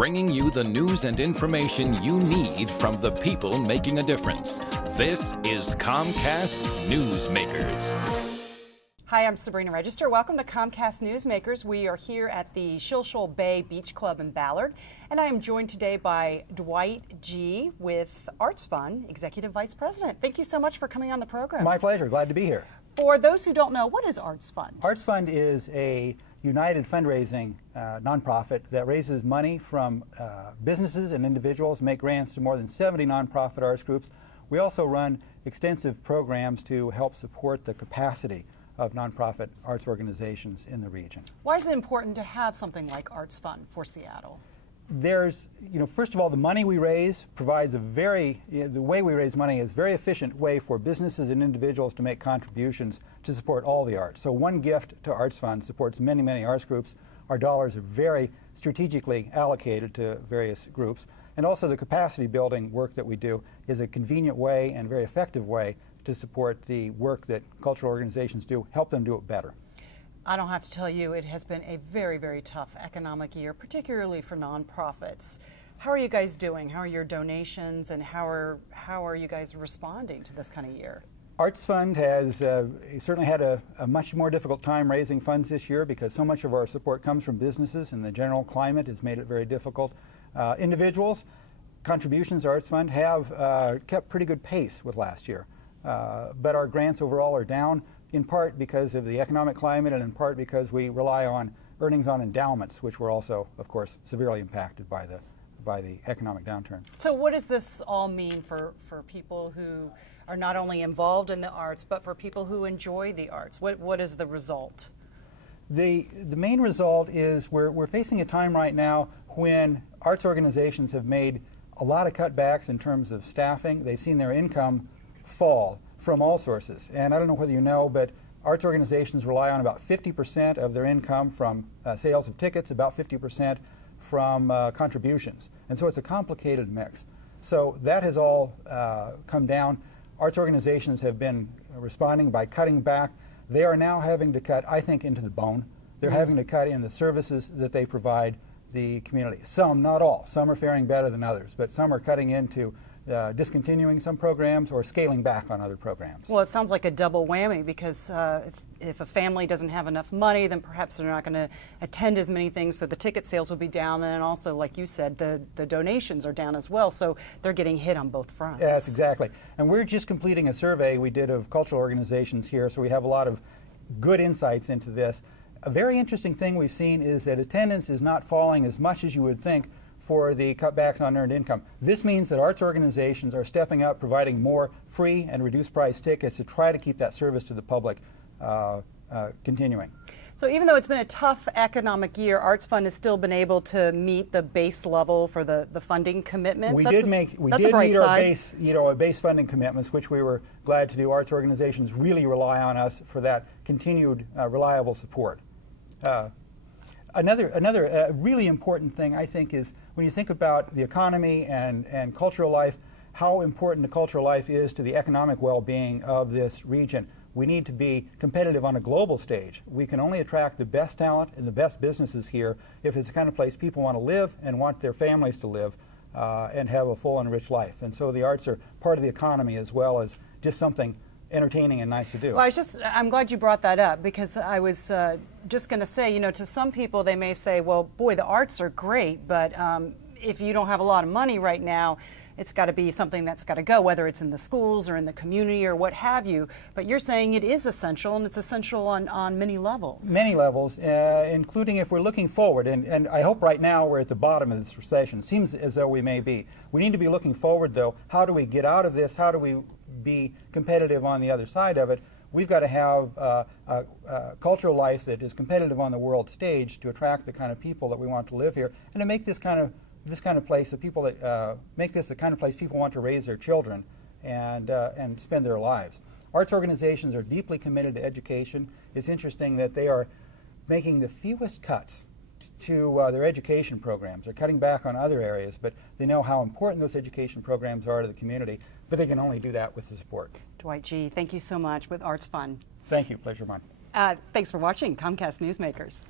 bringing you the news and information you need from the people making a difference. This is Comcast Newsmakers. Hi, I'm Sabrina Register. Welcome to Comcast Newsmakers. We are here at the Shilshole Bay Beach Club in Ballard, and I am joined today by Dwight G. with Arts Fund, Executive Vice President. Thank you so much for coming on the program. My pleasure. Glad to be here. For those who don't know, what is Arts Fund? Arts Fund is a united fundraising nonprofit that raises money from businesses and individuals, make grants to more than 70 nonprofit arts groups. We also run extensive programs to help support the capacity of nonprofit arts organizations in the region. Why is it important to have something like Arts Fund for Seattle? There's, first of all, the money we raise provides the way we raise money is a very efficient way for businesses and individuals to make contributions to support all the arts. So one gift to Arts Fund supports many, many arts groups. Our dollars are very strategically allocated to various groups. And also the capacity building work that we do is a convenient way and very effective way to support the work that cultural organizations do, help them do it better. I don't have to tell you, it has been a very, very tough economic year, particularly for nonprofits. How are you guys doing? How are your donations, and how are you guys responding to this kind of year? Arts Fund has certainly had a much more difficult time raising funds this year because so much of our support comes from businesses, and the general climate has made it very difficult. Individuals' contributions to Arts Fund have kept pretty good pace with last year. But our grants overall are down, in part because of the economic climate and in part because we rely on earnings on endowments, which were also, of course, severely impacted by the economic downturn. So what does this all mean for people who are not only involved in the arts, but for people who enjoy the arts? What is the result? The main result is we're facing a time right now when arts organizations have made a lot of cutbacks in terms of staffing. They've seen their income fall from all sources. And I don't know whether you know, but arts organizations rely on about 50% of their income from sales of tickets, about 50% from contributions. And so it's a complicated mix. So that has all come down. Arts organizations have been responding by cutting back. They are now having to cut, I think, into the bone. They're having to cut in the services that they provide the community. Some, not all. Some are faring better than others, but some are cutting into discontinuing some programs or scaling back on other programs. Well, it sounds like a double whammy because if a family doesn't have enough money, then perhaps they're not going to attend as many things, so the ticket sales will be down, and also, like you said, the donations are down as well, so they're getting hit on both fronts. Yes, exactly. And we're just completing a survey we did of cultural organizations here, so we have a lot of good insights into this. A very interesting thing we've seen is that attendance is not falling as much as you would think for the cutbacks on earned income. This means that arts organizations are stepping up, providing more free and reduced price tickets to try to keep that service to the public continuing. So even though it's been a tough economic year, Arts Fund has still been able to meet the base level for the funding commitments. We did meet our base funding commitments, which we were glad to do. Arts organizations really rely on us for that continued reliable support. Another really important thing, I think, is when you think about the economy and cultural life, how important the cultural life is to the economic well-being of this region. We need to be competitive on a global stage. We can only attract the best talent and the best businesses here if it's the kind of place people want to live and want their families to live and have a full and rich life. And so the arts are part of the economy as well as just something entertaining and nice to do. Well, I'm glad you brought that up because I was just going to say, to some people they may say, well, boy, the arts are great, but if you don't have a lot of money right now, it's got to be something that's got to go, whether it's in the schools or in the community or what have you. But you're saying it is essential, and it's essential on many levels. Many levels, including if we're looking forward. And I hope right now we're at the bottom of this recession. Seems as though we may be. We need to be looking forward, though. How do we get out of this? How do we be competitive on the other side of it? We've got to have a cultural life that is competitive on the world stage to attract the kind of people that we want to live here, and to make this kind of place make this the kind of place people want to raise their children and spend their lives. Arts organizations are deeply committed to education. It's interesting that they are making the fewest cuts to their education programs. They're cutting back on other areas, but they know how important those education programs are to the community, but they can only do that with the support. Dwight G., thank you so much with Arts Fund. Thank you. Pleasure of mine. Thanks for watching Comcast Newsmakers.